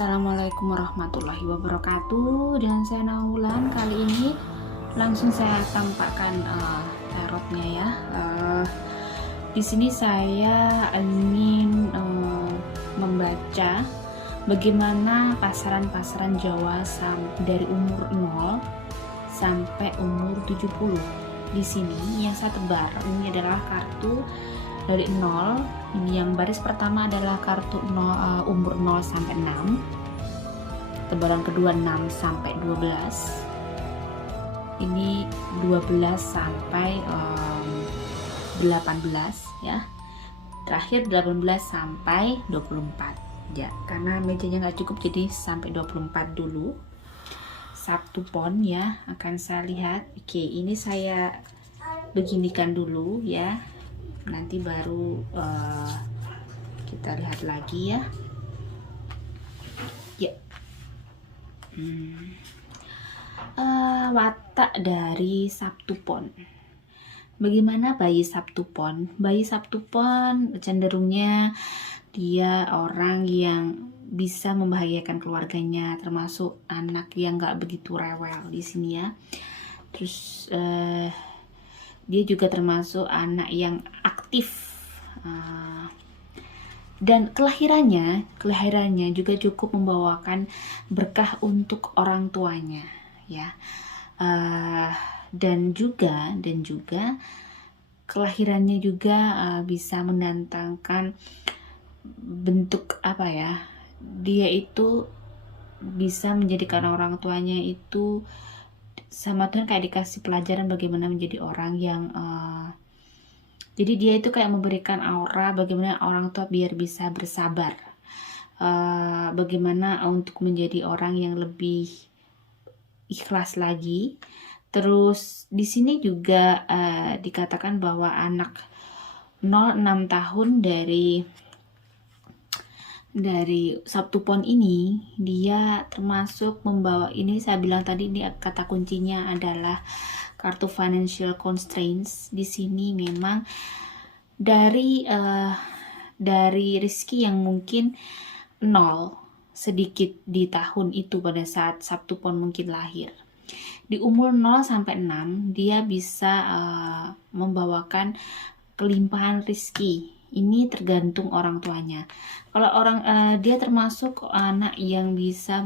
Assalamualaikum warahmatullahi wabarakatuh. Dan saya Naulan. Kali ini langsung saya tampakkan tarotnya ya. Di sini saya ingin membaca bagaimana pasaran-pasaran Jawa dari umur 0 sampai umur 70. Di sini yang saya tebar ini adalah kartu dari 0. Ini yang baris pertama adalah kartu umur 0 sampai 6. Tebaran kedua 6 sampai 12. Ini 12 sampai 18 ya. Terakhir 18 sampai 24 ya. Karena mejanya nggak cukup jadi sampai 24 dulu. Sabtu pon ya akan saya lihat. Oke, ini saya beginikan dulu ya. Nanti baru kita lihat lagi ya. Watak dari Sabtu pon. Bagaimana bayi Sabtu pon? Bayi Sabtu pon cenderungnya dia orang yang bisa membahagiakan keluarganya, termasuk anak yang nggak begitu rewel di sini ya. Terus dia juga termasuk anak yang aktif, dan kelahirannya juga cukup membawakan berkah untuk orang tuanya ya. Dan juga kelahirannya juga bisa mendatangkan bentuk apa ya, dia itu bisa menjadikan orang tuanya itu sama Tuhan kayak dikasih pelajaran bagaimana menjadi orang yang jadi dia itu kayak memberikan aura bagaimana orang tua biar bisa bersabar, bagaimana untuk menjadi orang yang lebih ikhlas lagi. Terus di sini juga dikatakan bahwa anak 0-6 tahun dari Sabtu pon ini dia termasuk membawa, ini saya bilang tadi ini kata kuncinya adalah kartu financial constraints. Di sini memang dari rezeki yang mungkin 0 sedikit di tahun itu pada saat Sabtu pon mungkin lahir. Di umur 0 sampai 6 dia bisa membawakan kelimpahan rezeki. Ini tergantung orang tuanya. Kalau dia termasuk anak yang bisa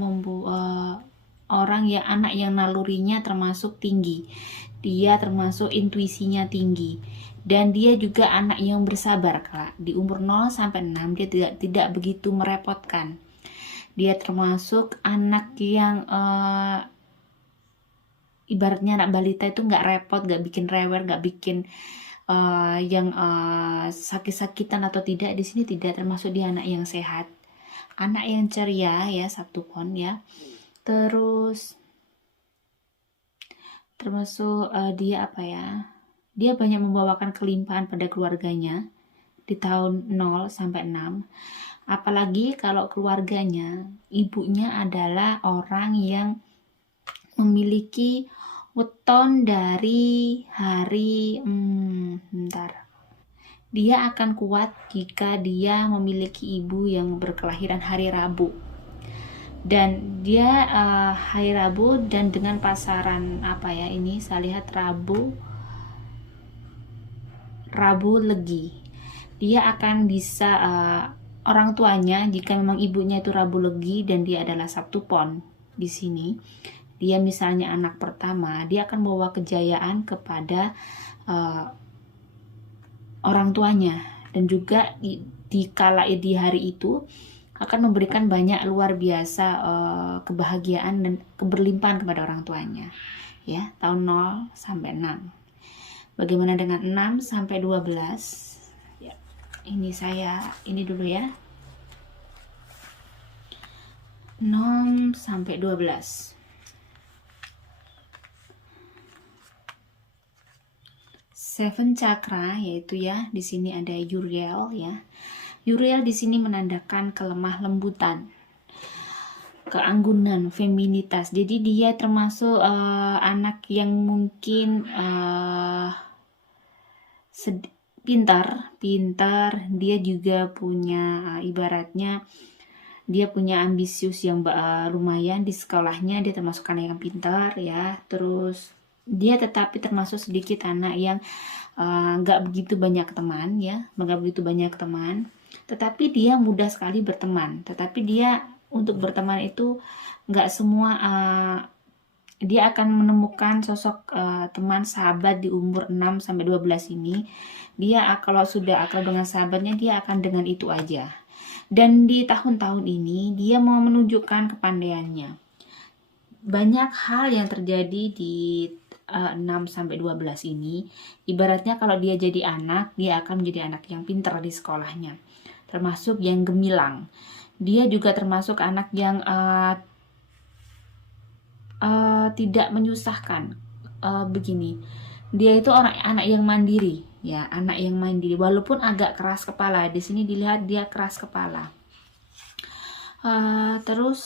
anak yang nalurinya termasuk tinggi. Dia termasuk intuisinya tinggi. Dan dia juga anak yang bersabar, Kak. Di umur 0 sampai 6 dia tidak begitu merepotkan. Dia termasuk anak yang ibaratnya anak balita itu nggak repot, nggak bikin rewel, nggak bikin yang sakit-sakitan atau tidak. Di sini tidak, termasuk dia anak yang sehat, anak yang ceria ya Sabtu pon ya. Terus termasuk dia apa ya, dia banyak membawakan kelimpahan pada keluarganya di tahun 0 sampai 6. Apalagi kalau keluarganya, ibunya adalah orang yang memiliki weton dari hari dia akan kuat jika dia memiliki ibu yang berkelahiran hari Rabu. Dan dia hari Rabu dan dengan pasaran apa ya, ini saya lihat Rabu Legi. Dia akan bisa orang tuanya jika memang ibunya itu Rabu Legi dan dia adalah Sabtu pon di sini. Dia misalnya anak pertama, dia akan bawa kejayaan kepada orang tuanya, dan juga di hari itu akan memberikan banyak luar biasa kebahagiaan dan keberlimpahan kepada orang tuanya ya. Tahun 0 sampai 6. Bagaimana dengan 6 sampai 12 ya? Ini dulu ya, 0 sampai 12. Seven Chakra, yaitu ya di sini ada Uriel ya. Uriel di sini menandakan kelemah lembutan, keanggunan, feminitas. Jadi dia termasuk anak yang mungkin pintar. Dia juga punya ibaratnya dia punya ambisius yang lumayan di sekolahnya, dia termasuk anak yang pintar ya. Terus dia tetapi termasuk sedikit anak yang nggak begitu banyak teman ya, nggak begitu banyak teman. Tetapi dia mudah sekali berteman. Tetapi dia untuk berteman itu nggak semua dia akan menemukan sosok teman sahabat di umur 6 sampai 12 ini. Dia kalau sudah akrab dengan sahabatnya, dia akan dengan itu aja. Dan di tahun-tahun ini dia mau menunjukkan kepandaiannya. Banyak hal yang terjadi di 6 sampai 12 ini. Ibaratnya kalau dia jadi anak, dia akan menjadi anak yang pintar di sekolahnya. Termasuk yang gemilang. Dia juga termasuk anak yang tidak menyusahkan. Begini, dia itu anak yang mandiri ya, anak yang mandiri walaupun agak keras kepala. Di sini dilihat dia keras kepala. Terus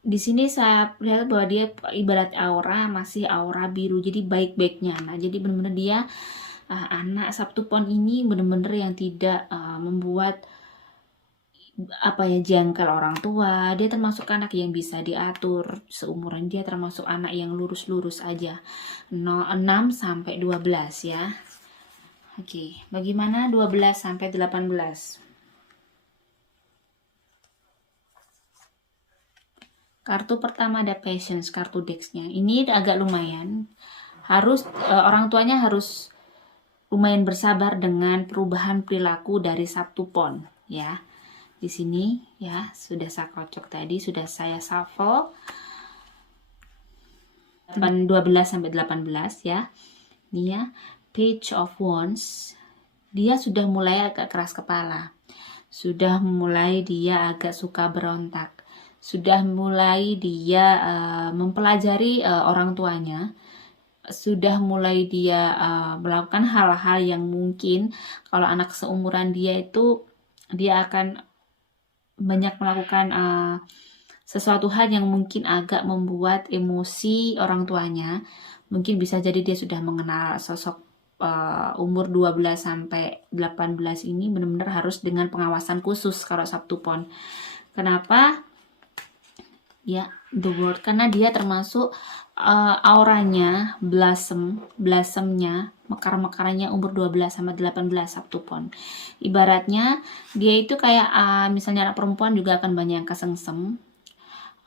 di sini saya lihat bahwa dia ibarat aura, masih aura biru, jadi baik-baiknya. Nah, jadi benar-benar dia anak Sabtu Pon ini benar-benar yang tidak membuat jangkal orang tua. Dia termasuk anak yang bisa diatur seumuran dia, termasuk anak yang lurus-lurus aja. 6 sampai 12 ya. Oke, bagaimana 12 sampai 18? Kartu pertama ada Patience, kartu Dex-nya. Ini agak lumayan. Harus orang tuanya harus lumayan bersabar dengan perubahan perilaku dari Sabtu Pon ya. Di sini ya sudah saya kocok tadi, sudah saya shuffle 12 sampai 18 ya. Ini ya, Page of Wands. Dia sudah mulai agak keras kepala. Sudah mulai dia agak suka berontak. Sudah mulai dia mempelajari orang tuanya. Sudah mulai dia melakukan hal-hal yang mungkin kalau anak seumuran dia itu dia akan banyak melakukan sesuatu hal yang mungkin agak membuat emosi orang tuanya. Mungkin bisa jadi dia sudah mengenal sosok umur 12 sampai 18 ini benar-benar harus dengan pengawasan khusus kalau Sabtu Pon. Kenapa? Ya, the word, karena dia termasuk auranya blossomnya mekar-mekarannya umur 12 sama 18 Sabtu Pon. Ibaratnya dia itu kayak misalnya anak perempuan juga akan banyak yang kesengsem.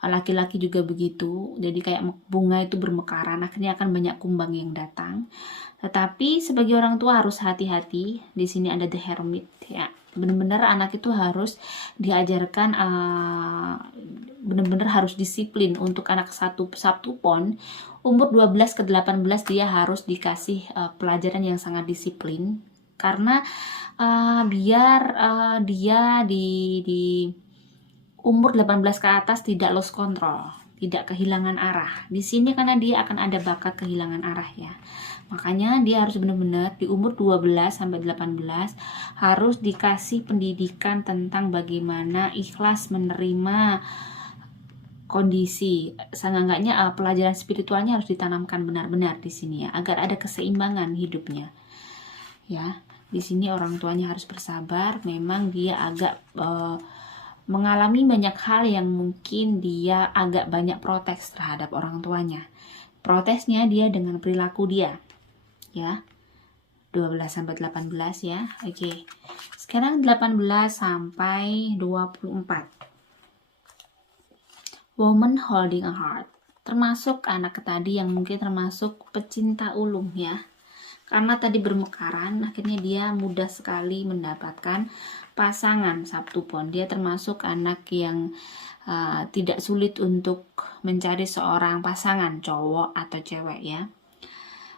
Laki-laki juga begitu. Jadi kayak bunga itu bermekaran, akhirnya akan banyak kumbang yang datang. Tetapi sebagai orang tua harus hati-hati. Di sini ada the hermit ya. Benar-benar anak itu harus diajarkan benar-benar harus disiplin. Untuk anak Sabtu Pon umur 12 ke 18 dia harus dikasih pelajaran yang sangat disiplin, karena biar dia di umur 18 ke atas tidak lost control, tidak kehilangan arah. Di sini karena dia akan ada bakat kehilangan arah ya. Makanya dia harus benar-benar di umur 12 sampai 18 harus dikasih pendidikan tentang bagaimana ikhlas menerima kondisi. Seenggaknya pelajaran spiritualnya harus ditanamkan benar-benar di sini ya, agar ada keseimbangan hidupnya. Ya, di sini orang tuanya harus bersabar. Memang dia agak mengalami banyak hal yang mungkin dia agak banyak protes terhadap orang tuanya. Protesnya dia dengan perilaku dia. Ya. 12 sampai 18 ya. Oke. Sekarang 18 sampai 24. Woman holding a heart. Termasuk anak tadi yang mungkin termasuk pecinta ulung ya. Karena tadi bermekaran, akhirnya dia mudah sekali mendapatkan pasangan Sabtu Pon. Dia termasuk anak yang tidak sulit untuk mencari seorang pasangan, cowok atau cewek ya.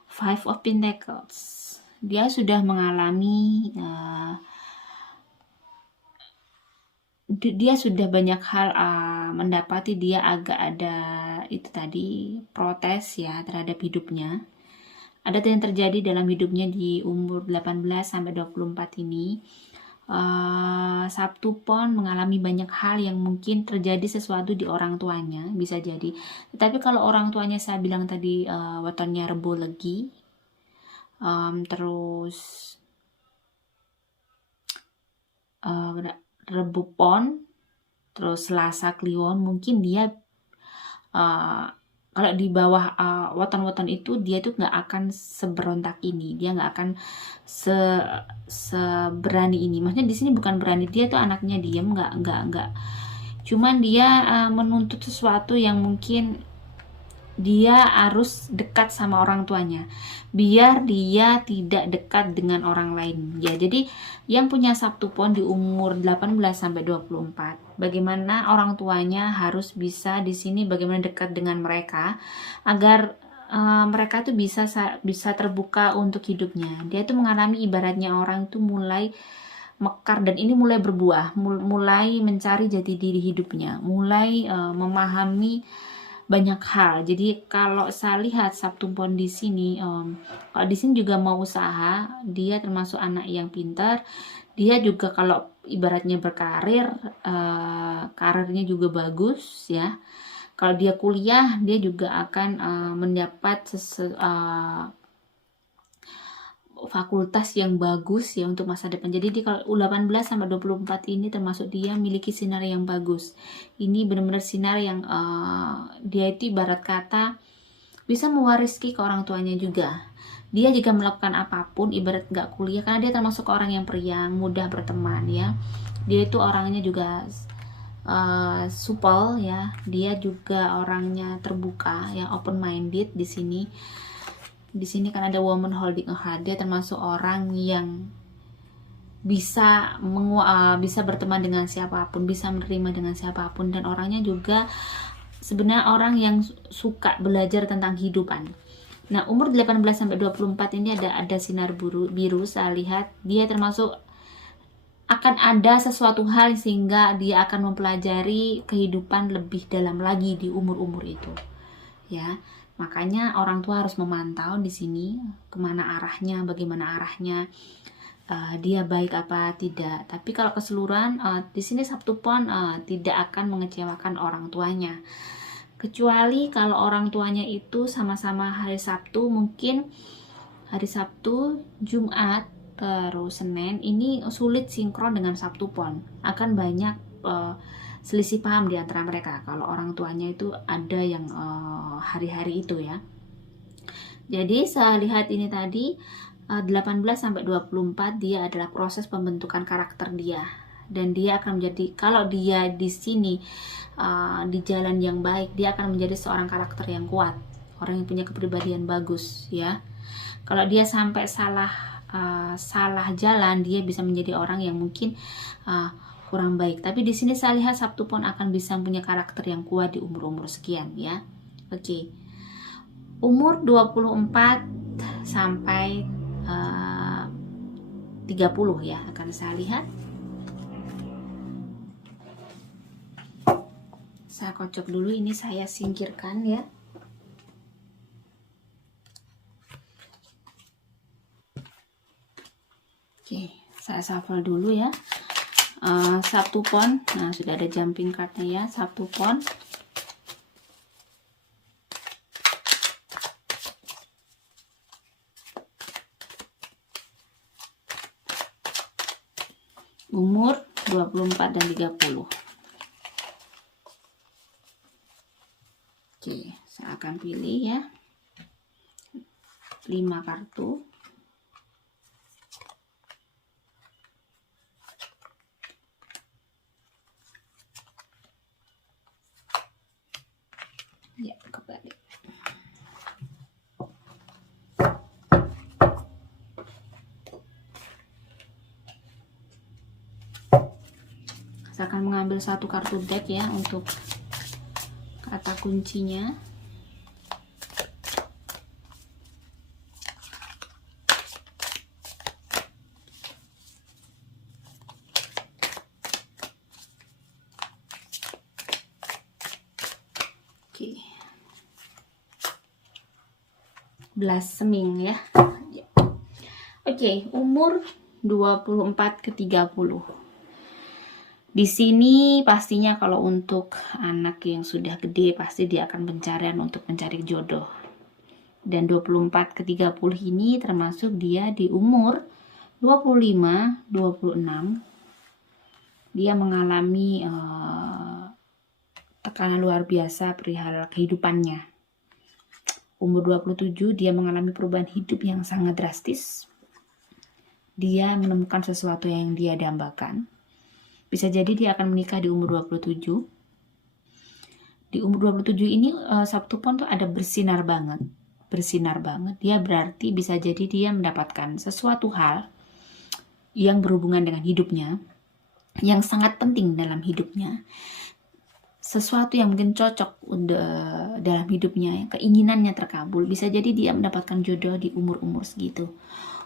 Five of Pentacles. Dia sudah mengalami dia sudah banyak hal mendapati dia agak ada itu tadi protes ya terhadap hidupnya. Ada yang terjadi dalam hidupnya di umur 18 sampai 24 ini. Sabtu Pon mengalami banyak hal yang mungkin terjadi sesuatu di orang tuanya, bisa jadi. Tetapi kalau orang tuanya saya bilang tadi wetonnya Rebo Legi, terus Rebu Pon, terus Selasa Kliwon, mungkin dia kalau di bawah weton-weton itu dia tuh nggak akan seberontak ini, dia nggak akan seberani ini. Maksudnya di sini bukan berani, dia tuh anaknya diem, nggak. Cuman dia menuntut sesuatu yang mungkin dia harus dekat sama orang tuanya, biar dia tidak dekat dengan orang lain. Ya, jadi yang punya Sabtu Pon di umur 18-24, bagaimana orang tuanya harus bisa di sini bagaimana dekat dengan mereka agar mereka tuh bisa terbuka untuk hidupnya. Dia tuh mengalami ibaratnya orang tuh mulai mekar, dan ini mulai berbuah, mulai mencari jati diri hidupnya, mulai memahami banyak hal. Jadi kalau saya lihat Sabtu Pon di sini, kalau di sini juga mau usaha, dia termasuk anak yang pintar. Dia juga kalau ibaratnya berkarir, karirnya juga bagus ya. Kalau dia kuliah, dia juga akan mendapat fakultas yang bagus ya untuk masa depan. Jadi kalau 18-24 ini termasuk dia memiliki sinar yang bagus. Ini benar-benar sinar yang dia itu ibarat kata bisa mewariskan ke orang tuanya juga. Dia jika melakukan apapun ibarat nggak kuliah, karena dia termasuk orang yang periang, mudah berteman ya. Dia itu orangnya juga supel ya. Dia juga orangnya terbuka, yang open minded di sini. Di sini kan ada woman holding a heart, dia termasuk orang yang bisa berteman dengan siapapun, bisa menerima dengan siapapun, dan orangnya juga sebenarnya orang yang suka belajar tentang kehidupan. Nah, umur 18-24 ini ada sinar biru, saya lihat dia termasuk akan ada sesuatu hal sehingga dia akan mempelajari kehidupan lebih dalam lagi di umur-umur itu. Ya. Makanya orang tua harus memantau di sini kemana arahnya, bagaimana arahnya, dia baik apa tidak. Tapi kalau keseluruhan di sini Sabtu Pon tidak akan mengecewakan orang tuanya. Kecuali kalau orang tuanya itu sama-sama hari Sabtu, mungkin hari Sabtu, Jumat, terus Senin ini sulit sinkron dengan Sabtu Pon. Akan banyak selisih paham di antara mereka kalau orang tuanya itu ada yang hari-hari itu ya. Jadi saya lihat ini tadi 18-24 dia adalah proses pembentukan karakter dia, dan dia akan menjadi, kalau dia di sini di jalan yang baik, dia akan menjadi seorang karakter yang kuat, orang yang punya kepribadian bagus ya. Kalau dia sampai salah jalan, dia bisa menjadi orang yang mungkin kurang baik. Tapi di sini saya lihat Sabtu Pon akan bisa punya karakter yang kuat di umur-umur sekian ya. Oke. Umur 24 sampai 30 ya akan saya lihat. Saya kocok dulu, ini saya singkirkan ya. Oke, saya shuffle dulu ya. Sabtu Pon, nah sudah ada jumping cardnya ya. Sabtu Pon, umur 24 dan 30. Oke, saya akan pilih ya 5 kartu. Ya, kebalik. Saya akan mengambil satu kartu deck ya untuk kata kuncinya. Oke. Blossoming ya. Oke, umur 24 ke 30. Di sini pastinya kalau untuk anak yang sudah gede pasti dia akan pencarian untuk mencari jodoh. Dan 24 ke 30 ini termasuk dia di umur 25, 26, dia mengalami tekanan luar biasa perihal kehidupannya. Umur 27 dia mengalami perubahan hidup yang sangat drastis. Dia menemukan sesuatu yang dia dambakan. Bisa jadi dia akan menikah di umur 27. Di umur 27 ini Sabtu-pon tuh ada bersinar banget. Bersinar banget. Dia berarti bisa jadi dia mendapatkan sesuatu hal yang berhubungan dengan hidupnya, yang sangat penting dalam hidupnya. Sesuatu yang mungkin cocok dalam hidupnya, keinginannya terkabul. Bisa jadi dia mendapatkan jodoh di umur-umur segitu.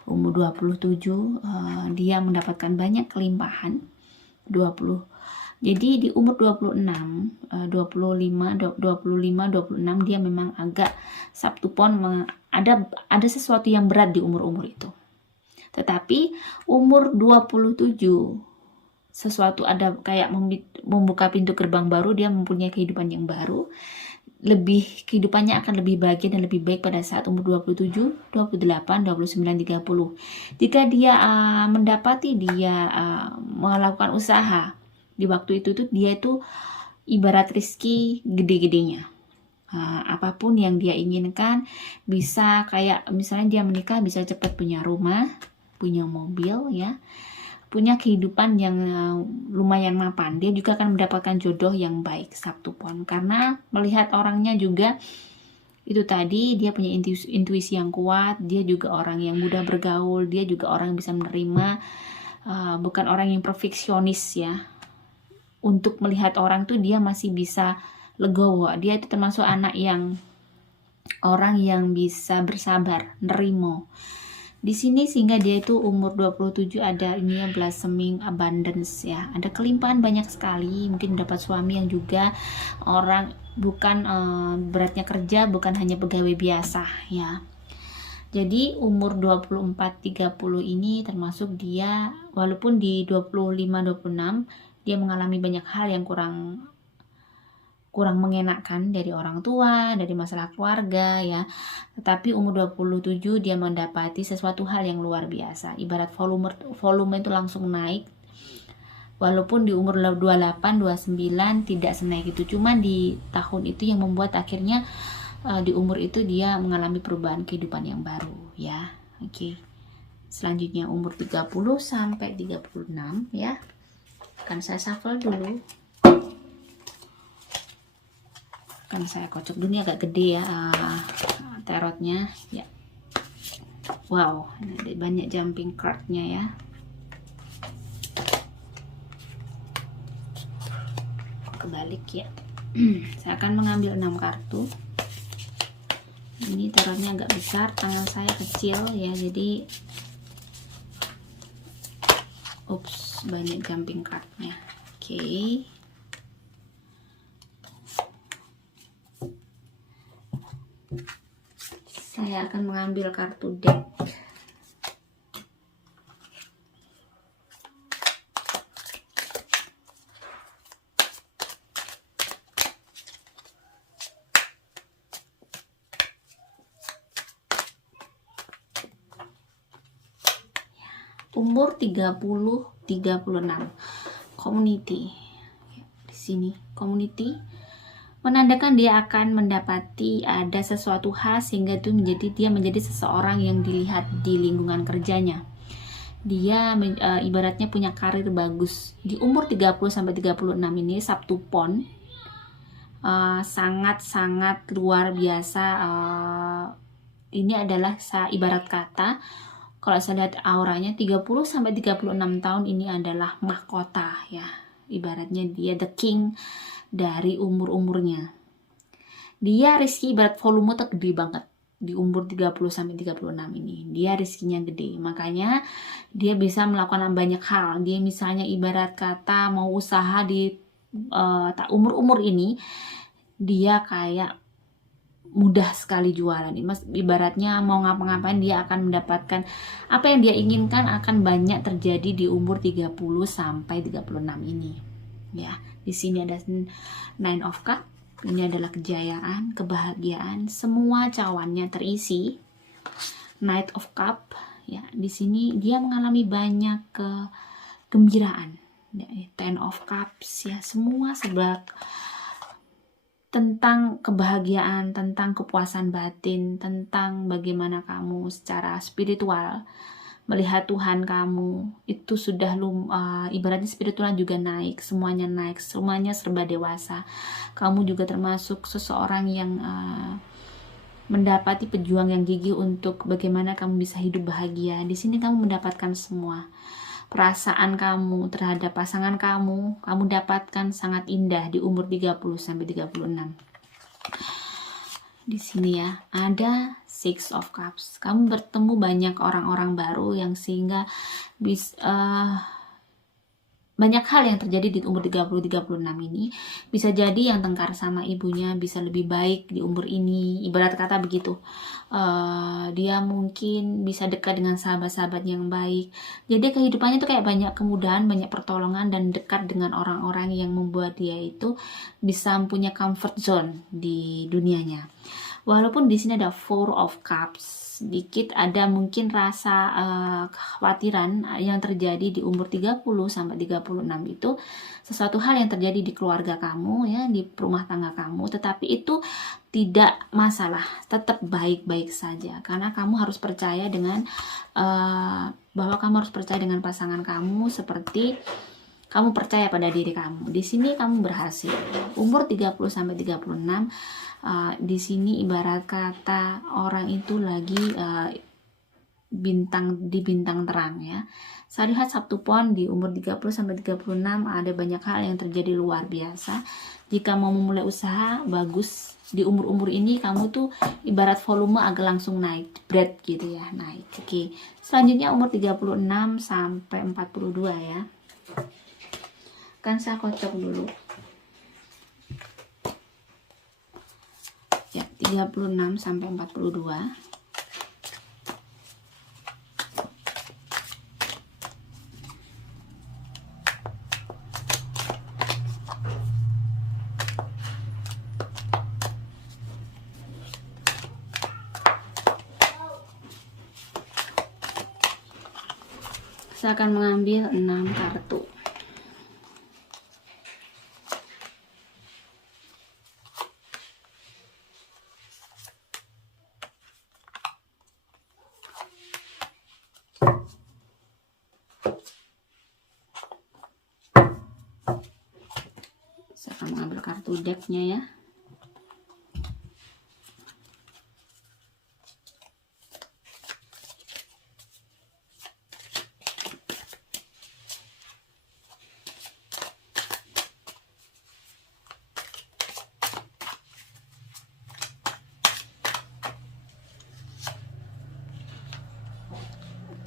Umur 27 dia mendapatkan banyak kelimpahan. 20. Jadi di umur 26, 26 dia memang agak Sabtu-pon ada sesuatu yang berat di umur-umur itu. Tetapi umur 27 sesuatu ada kayak membuka pintu gerbang baru, dia mempunyai kehidupan yang baru. Kehidupannya akan lebih bahagia dan lebih baik pada saat umur 27, 28, 29, 30. Jika dia mendapati dia melakukan usaha di waktu itu tuh dia itu ibarat rezeki gede-gedenya. Apapun yang dia inginkan bisa, kayak misalnya dia menikah bisa cepat punya rumah, punya mobil ya. Punya kehidupan yang lumayan mapan. Dia juga akan mendapatkan jodoh yang baik Sabtu-pon, karena melihat orangnya juga itu tadi, dia punya intuisi yang kuat. Dia juga orang yang mudah bergaul. Dia juga orang yang bisa menerima, bukan orang yang perfeksionis ya. Untuk melihat orang tuh dia masih bisa legowo. Dia itu termasuk orang yang bisa bersabar, nerimo. Di sini sehingga dia itu umur 27 ada ini ya, blossoming abundance ya. Ada kelimpahan banyak sekali. Mungkin dapat suami yang juga orang bukan beratnya kerja, bukan hanya pegawai biasa ya. Jadi umur 24-30 ini termasuk dia, walaupun di 25-26 dia mengalami banyak hal yang kurang mengenakan dari orang tua, dari masalah keluarga ya. Tetapi umur 27 dia mendapati sesuatu hal yang luar biasa. Ibarat volume itu langsung naik. Walaupun di umur 28, 29 tidak senaik itu. Cuman di tahun itu yang membuat akhirnya di umur itu dia mengalami perubahan kehidupan yang baru ya. Oke. Selanjutnya umur 30 sampai 36 ya. Akan saya shuffle dulu. Kan saya kocok dunia agak gede ya tarotnya ya. Wow, ada banyak jumping cardnya ya. Kebalik ya. Saya akan mengambil 6 kartu. Ini tarotnya agak besar, tangan saya kecil ya, jadi banyak jumping cardnya. Oke. Saya akan mengambil kartu deck. Umur 30-36. Community. Di sini community menandakan dia akan mendapati ada sesuatu hal sehingga itu dia menjadi seseorang yang dilihat di lingkungan kerjanya. Dia ibaratnya punya karir bagus. Di umur 30-36 ini Sabtu-pon sangat-sangat luar biasa. Ini adalah ibarat kata, kalau saya lihat auranya 30-36 tahun ini adalah mahkota ya. Ibaratnya dia the king dari umur-umurnya. Dia rezeki ibarat volume tuh gede banget. Di umur 30-36 ini dia rezekinya gede. Makanya dia bisa melakukan banyak hal. Dia misalnya ibarat kata mau usaha di umur-umur ini, dia kayak mudah sekali jualan. Ibaratnya mau ngapa-ngapain dia akan mendapatkan apa yang dia inginkan, akan banyak terjadi di umur 30-36 ini. Ya, di sini ada 9 of Cups. Ini adalah kejayaan, kebahagiaan, semua cawannya terisi. Knight of Cups, ya, di sini dia mengalami banyak kegembiraan. ya, Ten of Cups ya, semua sebab tentang kebahagiaan, tentang kepuasan batin, tentang bagaimana kamu secara spiritual melihat Tuhan kamu. Itu sudah ibaratnya spiritual juga naik, semuanya serba dewasa. Kamu juga termasuk seseorang yang mendapati pejuang yang gigih untuk bagaimana kamu bisa hidup bahagia. Di sini kamu mendapatkan semua. Perasaan kamu terhadap pasangan kamu dapatkan sangat indah di umur 30 sampai 36. Di sini ya, ada Six of Cups. Kamu bertemu banyak orang-orang baru yang sehingga banyak hal yang terjadi di umur 30-36 ini. Bisa jadi yang tengkar sama ibunya bisa lebih baik di umur ini, ibarat kata begitu. Dia mungkin bisa dekat dengan sahabat-sahabat yang baik. Jadi kehidupannya tuh kayak banyak kemudahan, banyak pertolongan, dan dekat dengan orang-orang yang membuat dia itu bisa punya comfort zone di dunianya. Walaupun di sini ada Four of Cups, sedikit ada mungkin rasa kekhawatiran yang terjadi di umur 30 sampai 36 itu sesuatu hal yang terjadi di keluarga kamu ya, di rumah tangga kamu, tetapi itu tidak masalah, tetap baik-baik saja karena kamu harus percaya dengan bahwa kamu harus percaya dengan pasangan kamu seperti kamu percaya pada diri kamu. Di sini kamu berhasil. Umur 30 sampai 36 di sini ibarat kata orang itu lagi bintang terang ya. Saya lihat Sabtu Pon di umur 30 sampai 36 ada banyak hal yang terjadi luar biasa. Jika mau memulai usaha bagus di umur-umur ini, kamu tuh ibarat volume agak langsung naik, bread gitu ya, naik. Oke. Selanjutnya umur 36 sampai 42 ya. Kan saya kocok dulu. Ya, 36 sampai 42. Saya akan mengambil 6 kartu. Saya akan mengambil kartu decknya ya.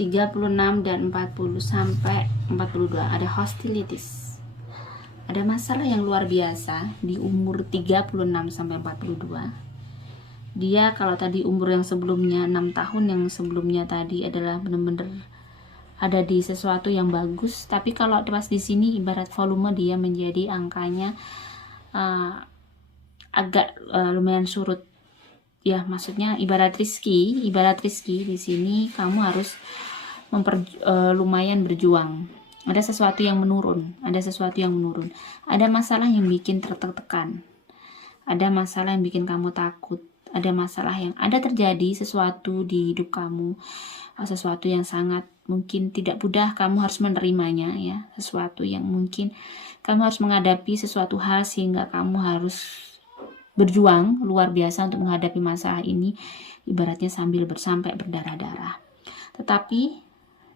(36) dan 40 sampai 42 ada hostilities. Ada masalah yang luar biasa di umur 36 sampai 42. Dia kalau tadi umur yang sebelumnya 6 tahun yang sebelumnya tadi adalah benar-benar ada di sesuatu yang bagus, tapi kalau pas di sini ibarat volume dia menjadi angkanya agak lumayan surut. Ya, maksudnya ibarat rizki di sini kamu harus lumayan berjuang. Ada sesuatu yang menurun, ada masalah yang bikin tertekan, ada masalah yang bikin kamu takut, ada masalah yang ada terjadi sesuatu di hidup kamu, sesuatu yang sangat mungkin tidak mudah kamu harus menerimanya ya, sesuatu yang mungkin kamu harus menghadapi sesuatu hal sehingga kamu harus berjuang luar biasa untuk menghadapi masalah ini, ibaratnya sampai berdarah-darah.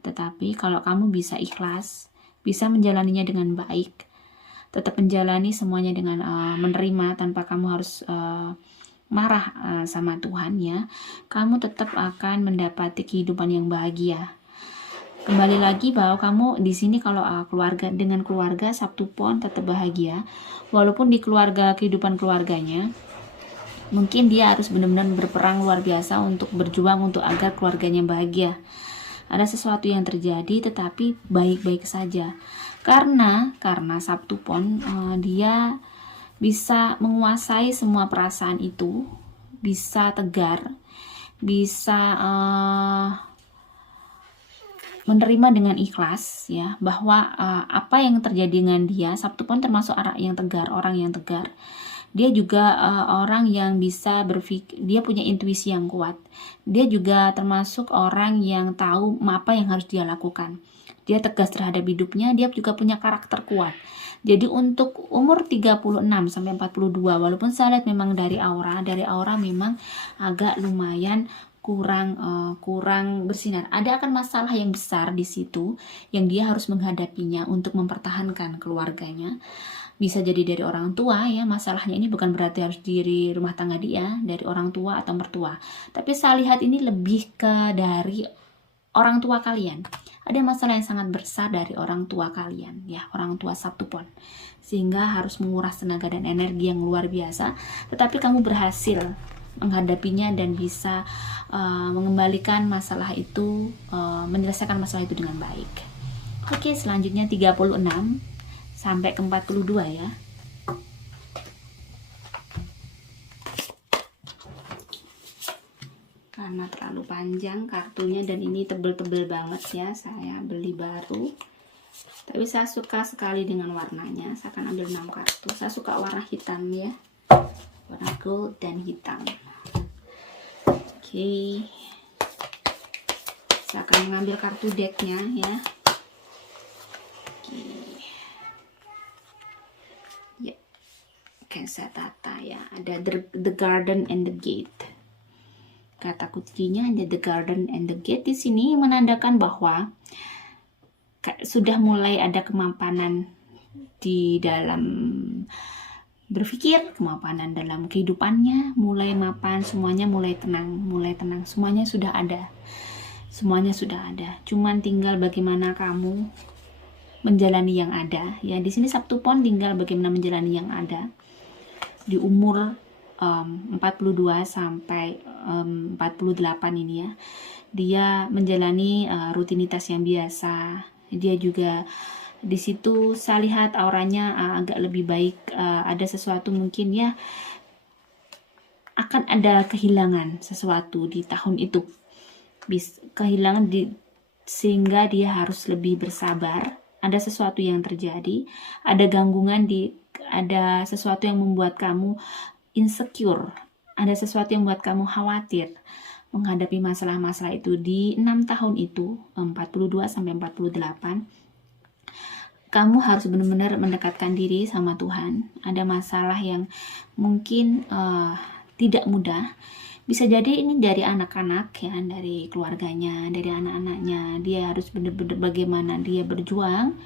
Tetapi kalau kamu bisa ikhlas, bisa menjalaninya dengan baik, tetap menjalani semuanya dengan menerima tanpa kamu harus marah sama Tuhan ya, kamu tetap akan mendapati kehidupan yang bahagia. Kembali lagi bahwa kamu di sini kalau dengan keluarga Sabtu Pon tetap bahagia, walaupun di kehidupan keluarganya mungkin dia harus benar-benar berperang luar biasa untuk berjuang untuk agar keluarganya bahagia. Ada sesuatu yang terjadi tetapi baik-baik saja karena Sabtu Pon dia bisa menguasai semua perasaan itu, bisa tegar, bisa menerima dengan ikhlas ya bahwa apa yang terjadi dengan dia. Sabtu pon termasuk orang yang tegar. Dia juga orang yang bisa berpikir, dia punya intuisi yang kuat. Dia juga termasuk orang yang tahu apa yang harus dia lakukan. Dia tegas terhadap hidupnya, dia juga punya karakter kuat. Jadi untuk umur 36 sampai 42, walaupun saya lihat memang dari aura memang agak lumayan kurang bersinar. Ada akan masalah yang besar di situ yang dia harus menghadapinya untuk mempertahankan keluarganya. Bisa jadi dari orang tua ya, masalahnya ini bukan berarti harus dari rumah tangga dia, dari orang tua atau mertua. Tapi saya lihat ini lebih ke dari orang tua kalian. Ada masalah yang sangat besar dari orang tua kalian ya, orang tua Sabtu pon, sehingga harus menguras tenaga dan energi yang luar biasa. Tetapi kamu berhasil menghadapinya dan bisa mengembalikan masalah itu, menyelesaikan masalah itu dengan baik. Oke, selanjutnya 36 sampai ke 42 ya. Karena terlalu panjang kartunya dan ini tebel-tebel banget ya, saya beli baru. Tapi saya suka sekali dengan warnanya. Saya akan ambil 6 kartu. Saya suka warna hitam ya, warna gold dan hitam. Oke, saya akan mengambil kartu decknya ya. Oke. Ya, oke, saya tata ya. Ada the garden and the gate. Kata kuncinya ada the garden and the gate. Di sini menandakan bahwa sudah mulai ada kemapanan di dalam berpikir, kemapanan dalam kehidupannya, mulai mapan, semuanya mulai tenang, semuanya sudah ada. Cuman tinggal bagaimana kamu menjalani yang ada. Ya, di sini Sabtu pon tinggal bagaimana menjalani yang ada. Di umur 42 sampai 48 ini ya, dia menjalani rutinitas yang biasa. Dia juga di situ saya lihat auranya agak lebih baik. Ada sesuatu mungkin ya, akan ada kehilangan sesuatu di tahun itu, kehilangan sehingga dia harus lebih bersabar. Ada sesuatu yang terjadi, ada gangguan ada sesuatu yang membuat kamu insecure, ada sesuatu yang membuat kamu khawatir menghadapi masalah-masalah itu di 6 tahun itu, 42 sampai 48. Kamu harus benar-benar mendekatkan diri sama Tuhan. Ada masalah yang mungkin tidak mudah. Bisa jadi ini dari anak-anak ya, dari keluarganya, dari anak-anaknya. Dia harus benar-benar bagaimana dia berjuang.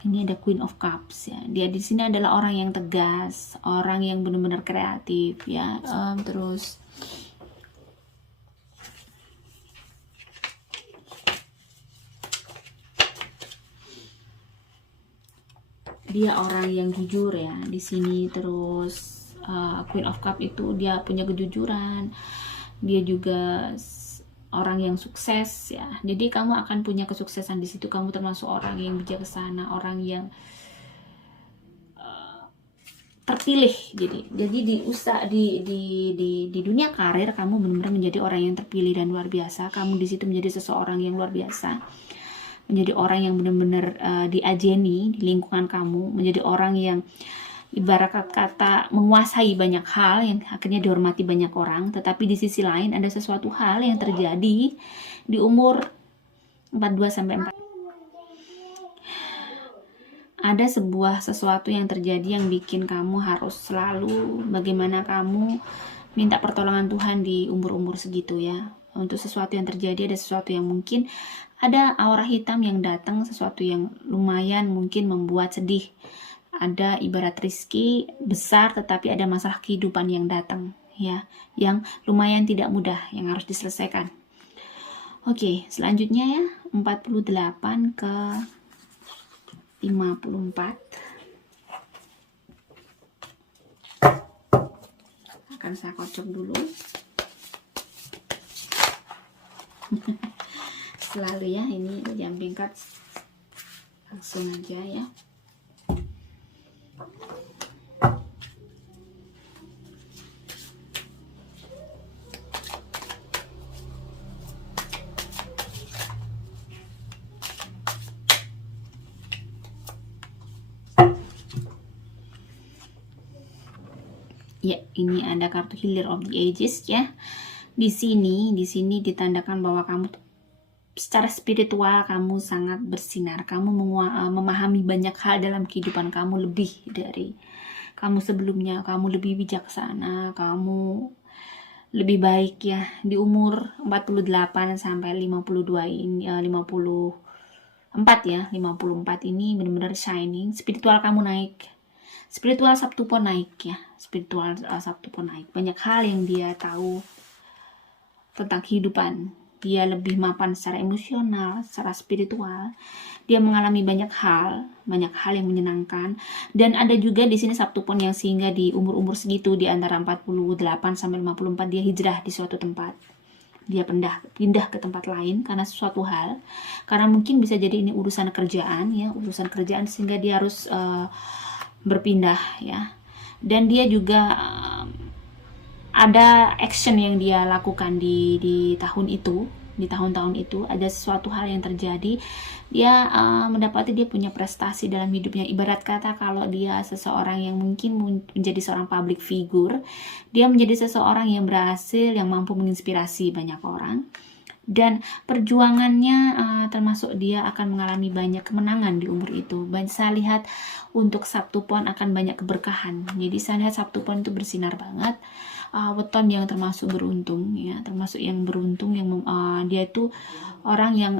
Ini ada Queen of Cups ya. Dia di sini adalah orang yang tegas, orang yang benar-benar kreatif ya. Terus dia orang yang jujur ya di sini. Terus Queen of Cup itu dia punya kejujuran. Dia juga orang yang sukses ya. Jadi kamu akan punya kesuksesan di situ. Kamu termasuk orang yang bijaksana, orang yang terpilih. Jadi di dunia karir kamu benar-benar menjadi orang yang terpilih dan luar biasa. Kamu di situ menjadi seseorang yang luar biasa. Menjadi orang yang benar-benar diajeni di lingkungan kamu, menjadi orang yang ibarat kata menguasai banyak hal yang akhirnya dihormati banyak orang. Tetapi di sisi lain ada sesuatu hal yang terjadi di umur 42 sampai 4. Ada sesuatu yang terjadi yang bikin kamu harus selalu bagaimana kamu minta pertolongan Tuhan di umur-umur segitu ya. Untuk sesuatu yang terjadi, ada sesuatu yang mungkin ada aura hitam yang datang, sesuatu yang lumayan mungkin membuat sedih. Ada ibarat rizki besar, tetapi ada masalah kehidupan yang datang ya, yang lumayan tidak mudah, yang harus diselesaikan. Oke, selanjutnya ya 48 ke 54 akan saya kocok dulu. Selalu ya, ini jumping cards langsung aja ya. Ya, ini ada kartu Healer of the Ages ya. Di sini ditandakan bahwa kamu secara spiritual kamu sangat bersinar. Kamu memahami banyak hal dalam kehidupan kamu lebih dari kamu sebelumnya. Kamu lebih bijaksana, kamu lebih baik ya. Di umur 48 sampai 52 ini 54 ya, 54 ini benar-benar shining. Spiritual kamu naik. Spiritual Sabtu pun naik ya. Spiritual Sabtu pun naik. Banyak hal yang dia tahu tentang kehidupan. Dia lebih mapan secara emosional, secara spiritual. Dia mengalami banyak hal yang menyenangkan. Dan ada juga di sini Sabtu pun yang sehingga di umur-umur segitu di antara 48 sampai 54 dia hijrah di suatu tempat. Dia pindah ke tempat lain karena sesuatu hal. Karena mungkin bisa jadi ini urusan kerjaan ya, urusan kerjaan sehingga dia harus berpindah ya. Dan dia juga ada action yang dia lakukan di tahun itu, di tahun-tahun itu ada sesuatu hal yang terjadi. Dia mendapati dia punya prestasi dalam hidupnya. Ibarat kata kalau dia seseorang yang mungkin menjadi seorang public figure, dia menjadi seseorang yang berhasil, yang mampu menginspirasi banyak orang. Dan perjuangannya termasuk dia akan mengalami banyak kemenangan di umur itu. Saya lihat untuk Sabtu Pon akan banyak keberkahan. Jadi saya lihat Sabtu Pon itu bersinar banget. Weton yang termasuk beruntung ya, termasuk yang beruntung yang dia itu orang yang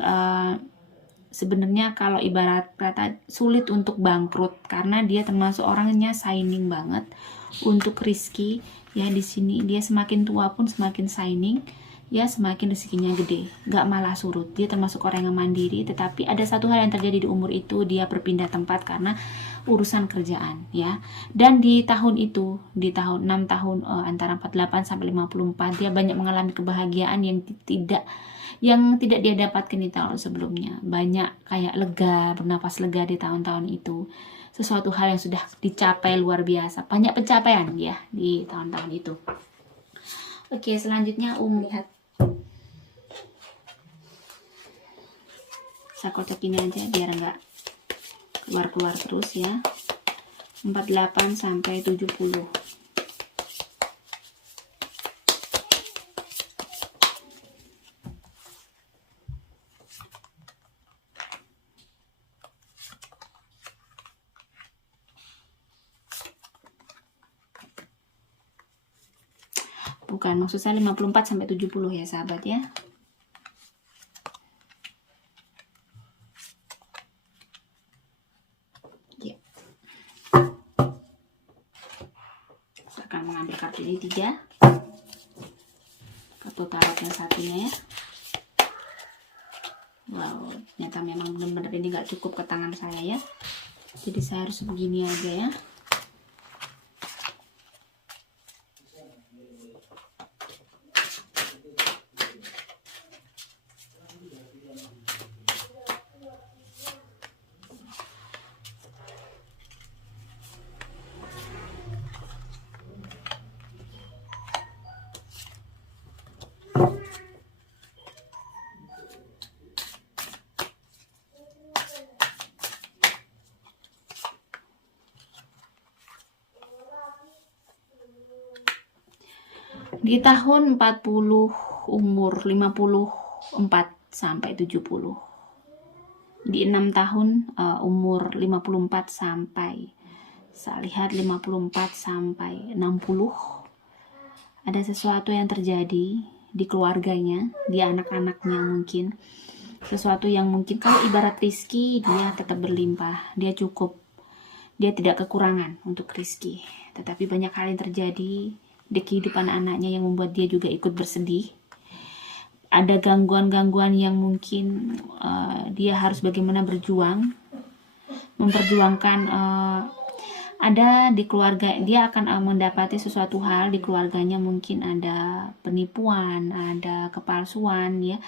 sebenarnya kalau ibarat kata sulit untuk bangkrut karena dia termasuk orangnya shining banget. Untuk Rizky ya, di sini dia semakin tua pun semakin shining ya, semakin rezekinya gede, gak malah surut. Dia termasuk orang yang mandiri, tetapi ada satu hal yang terjadi di umur itu, dia berpindah tempat karena urusan kerjaan ya. Dan di tahun itu, di tahun 6 tahun antara 48 sampai 54 dia banyak mengalami kebahagiaan yang tidak dia dapatkan di tahun sebelumnya. Banyak kayak lega, bernapas lega di tahun-tahun itu. Sesuatu hal yang sudah dicapai luar biasa, banyak pencapaian ya di tahun-tahun itu. Oke, selanjutnya lihat. Saya kotak ini aja biar enggak keluar-keluar terus ya. 48 sampai 70. Bukan, maksud saya 54 sampai 70 ya sahabat ya. Saya akan mengambil kartu ini 3. Kartu tarot yang satunya ya. Wow, ternyata memang benar-benar ini gak cukup ke tangan saya ya. Jadi saya harus begini aja ya. Di tahun 40 umur 54 sampai 70. Di 6 tahun umur 54 sampai saya lihat 54 sampai 60. Ada sesuatu yang terjadi di keluarganya, di anak-anaknya mungkin. Sesuatu yang mungkin kalau ibarat Rizky dia tetap berlimpah, dia cukup. Dia tidak kekurangan untuk Rizky. Tetapi banyak hal yang terjadi di kehidupan anaknya yang membuat dia juga ikut bersedih. Ada gangguan-gangguan yang mungkin dia harus bagaimana berjuang, memperjuangkan. Ada di keluarga dia akan mendapati sesuatu hal di keluarganya, mungkin ada penipuan, ada kepalsuan ya.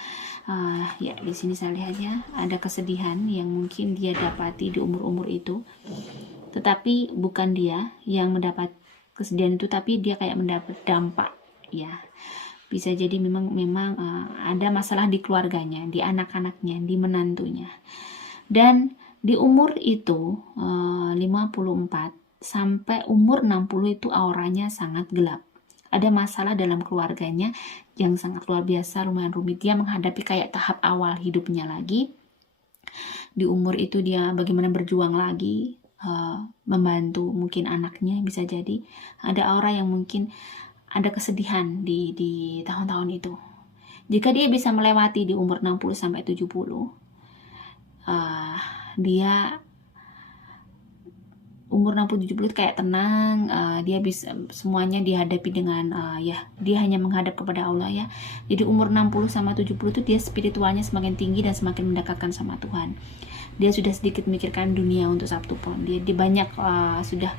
Ya di sini saya lihat ya, ada kesedihan yang mungkin dia dapati di umur-umur itu. Tetapi bukan dia yang mendapat kesedihan itu, tapi dia kayak mendapat dampak ya. Bisa jadi memang ada masalah di keluarganya, di anak-anaknya, di menantunya. Dan di umur itu 54 sampai umur 60 itu auranya sangat gelap. Ada masalah dalam keluarganya yang sangat luar biasa, lumayan rumit. Dia menghadapi kayak tahap awal hidupnya lagi. Di umur itu dia bagaimana berjuang lagi, membantu mungkin anaknya, bisa jadi ada aura yang mungkin ada kesedihan di tahun-tahun itu. Jika dia bisa melewati di umur 60 sampai 70, dia umur 60-70 itu kayak tenang, dia bisa semuanya dihadapi dengan ya dia hanya menghadap kepada Allah ya. Jadi umur 60 sama 70 itu dia spiritualnya semakin tinggi dan semakin mendekatkan sama Tuhan. Dia sudah sedikit memikirkan dunia untuk Sabtu Pon. Dia banyak sudah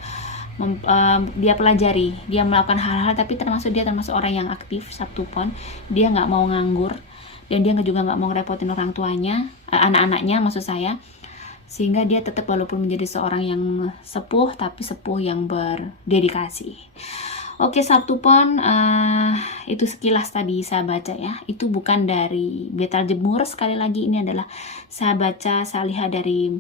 dia pelajari, dia melakukan hal-hal, tapi dia termasuk orang yang aktif Sabtu Pon. Dia nggak mau nganggur dan dia juga nggak mau ngerepotin orang tuanya, anak-anaknya maksud saya, sehingga dia tetap walaupun menjadi seorang yang sepuh, tapi sepuh yang berdedikasi. Oke, Sabtu Pon, itu sekilas tadi saya baca ya. Itu bukan dari Betal Jemur, sekali lagi ini adalah saya baca, saya lihat dari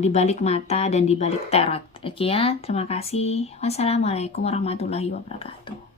di balik mata dan di balik tarot. Oke ya, terima kasih. Wassalamualaikum warahmatullahi wabarakatuh.